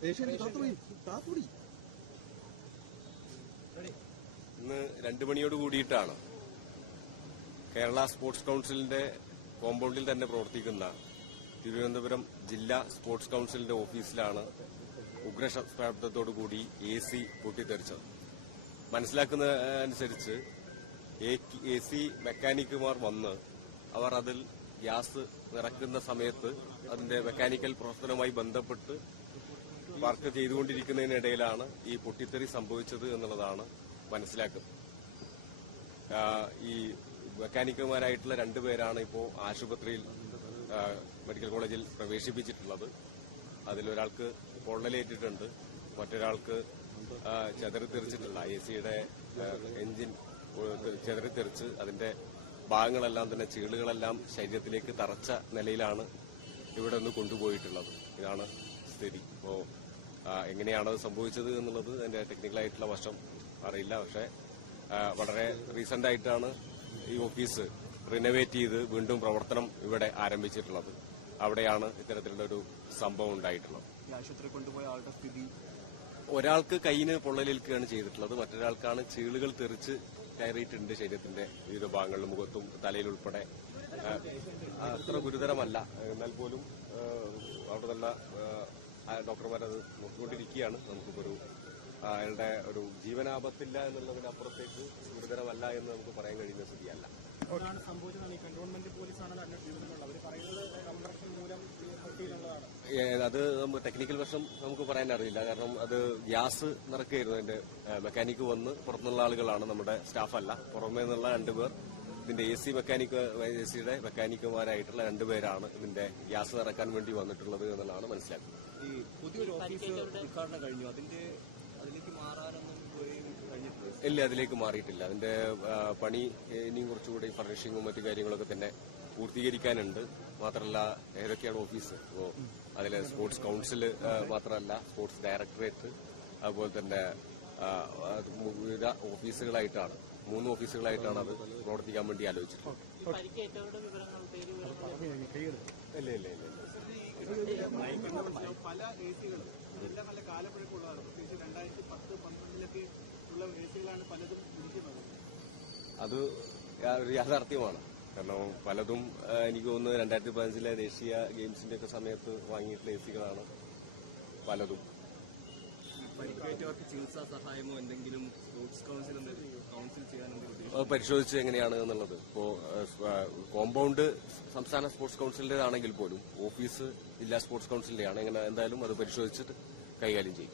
ഇന്ന് 2 മണിയോട് കൂടിയിട്ടാണ് കേരള സ്പോർട്സ് കൌൺസിലിന്റെ കോമ്പൗണ്ടിൽ തന്നെ പ്രവർത്തിക്കുന്ന തിരുവനന്തപുരം ജില്ലാ സ്പോർട്സ് കൌൺസിലിന്റെ ഓഫീസിലാണ് ഉഗ്രശബ്ദത്തോടുകൂടി AC പൊട്ടിത്തെറിച്ചത്. മനസ്സിലാക്കുന്നതനുസരിച്ച് AC മെക്കാനിക്കുമാർ വന്ന് അവർ അതിൽ ഗ്യാസ് നിറയ്ക്കുന്ന സമയത്ത് അതിന്റെ മെക്കാനിക്കൽ പ്രവർത്തനവുമായി ബന്ധപ്പെട്ട് വർക്ക് ചെയ്തുകൊണ്ടിരിക്കുന്നതിനിടയിലാണ് ഈ പൊട്ടിത്തെറി സംഭവിച്ചത് എന്നുള്ളതാണ് മനസ്സിലാക്കുന്നത്. ഈ മെക്കാനിക്കുമാരായിട്ടുള്ള 2 പേരാണ് ഇപ്പോൾ ആശുപത്രിയിൽ മെഡിക്കൽ കോളേജിൽ പ്രവേശിപ്പിച്ചിട്ടുള്ളത്. അതിലൊരാൾക്ക് പൊള്ളലേറ്റിട്ടുണ്ട്, മറ്റൊരാൾക്ക് ചെതറിത്തെറിച്ചിട്ടുള്ള AC-യുടെ എഞ്ചിൻ ചെതറിത്തെറിച്ച് അതിന്റെ ഭാഗങ്ങളെല്ലാം തന്നെ ചീളുകളെല്ലാം ശരീരത്തിലേക്ക് തറച്ച നിലയിലാണ് ഇവിടെ നിന്ന് കൊണ്ടുപോയിട്ടുള്ളത്. ഇതാണ് സ്ഥിതി. അപ്പോ എങ്ങനെയാണത് സംഭവിച്ചത് എന്നുള്ളത് അതിന്റെ ടെക്നിക്കലായിട്ടുള്ള വശം അറിയില്ല. പക്ഷെ വളരെ റീസെന്റ് ആയിട്ടാണ് ഈ ഓഫീസ് റിനോവേറ്റ് ചെയ്ത് വീണ്ടും പ്രവർത്തനം ഇവിടെ ആരംഭിച്ചിട്ടുള്ളത്. അവിടെയാണ് ഇത്തരത്തിലുള്ള ഒരു സംഭവം ഉണ്ടായിട്ടുള്ളത്. ആശുപത്രി കൊണ്ടുപോയ ആളുടെ സ്ഥിതി, ഒരാൾക്ക് കൈയിന് പൊള്ളലേൽക്കുകയാണ് ചെയ്തിട്ടുള്ളത്, മറ്റൊരാൾക്കാണ് ചീളുകൾ തെറിച്ച് കയറിയിട്ടുണ്ട് ശരീരത്തിന്റെ വിവിധ ഭാഗങ്ങളിലും മുഖത്തും തലയിലുൾപ്പെടെ. അത്ര ഗുരുതരമല്ല, എന്നാൽ പോലും അവിടെ തന്നെ ഡോക്ടർമാരത് നോക്കിക്കൊണ്ടിരിക്കുകയാണ്. നമുക്കിപ്പോൾ അയാളുടെ ഒരു ജീവനാപത്തില്ല എന്നുള്ളതിനപ്പുറത്തേക്ക് ഗുരുതരമല്ല എന്ന് നമുക്ക് പറയാൻ കഴിയുന്ന സ്ഥിതിയല്ല. അത് ടെക്നിക്കൽ വശം നമുക്ക് പറയാൻ അറിയില്ല. കാരണം അത് ഗ്യാസ് നിറക്കുകയായിരുന്നു. അതിന്റെ മെക്കാനിക്ക് വന്ന് പുറത്തുനിന്നുള്ള ആളുകളാണ്, നമ്മുടെ സ്റ്റാഫല്ല. പുറമേ നിന്നുള്ള 2 പേർ ഇതിന്റെ AC-യുടെ മെക്കാനിക്കുമാരായിട്ടുള്ള 2 പേരാണ് ഇതിന്റെ ഗ്യാസ് നിറക്കാൻ വേണ്ടി വന്നിട്ടുള്ളത് എന്നുള്ളതാണ് മനസ്സിലാക്കുന്നത്. ഈ പുതിയൊരു ഓഫീസ് ഉദ്ഘാടനം കഴിഞ്ഞു, അതിലേക്ക് മാറാനൊന്നും ഇല്ല, അതിലേക്ക് മാറിയിട്ടില്ല. അതിന്റെ പണി ഇനിയും കുറച്ചുകൂടി ഫർണിഷിങ്ങും മറ്റു കാര്യങ്ങളൊക്കെ തന്നെ പൂർത്തീകരിക്കാനുണ്ട്. മാത്രമല്ല, ഏതൊക്കെയാണ് ഓഫീസ്, അതിലെ സ്പോർട്സ് കൌൺസിൽ മാത്രമല്ല, സ്പോർട്സ് ഡയറക്ടറേറ്റ്, അതുപോലെ തന്നെ വിവിധ ഓഫീസുകളായിട്ടാണ്, 3 ഓഫീസുകളായിട്ടാണ് അത് പ്രവർത്തിക്കാൻ വേണ്ടി ആലോചിച്ചിട്ടുള്ളത്. പല AC-കളും എല്ലാം നല്ല കാലപ്പഴക്കമുള്ളതാണ്. പ്രത്യേകിച്ച് 2010-12 ഉള്ള AC-കളാണ് പലതും ഇരിക്കുന്നത്. അത് യാഥാർത്ഥ്യമാണ്. കാരണം പലതും എനിക്ക് തോന്നുന്നു 2015 ദേശീയ ഗെയിംസിന്റെ ഒക്കെ സമയത്ത് വാങ്ങിയിട്ടുള്ള AC-കളാണ് പലതും. പരിക്കേറ്റവർക്ക് ചികിത്സാ സഹായമോ എന്തെങ്കിലും സ്പോർട്സ് കൌൺസിൽ ചെയ്യാൻ പരിശോധിച്ച് എങ്ങനെയാണ് എന്നുള്ളത്. ഇപ്പോ കോമ്പൗണ്ട് സംസ്ഥാന സ്പോർട്സ് കൌൺസിലിന്റേതാണെങ്കിൽ പോലും ഓഫീസ് ജില്ലാ സ്പോർട്സ് കൌൺസിലിന്റെയാണ്. എന്തായാലും അത് പരിശോധിച്ചിട്ട് കൈകാര്യം ചെയ്യും.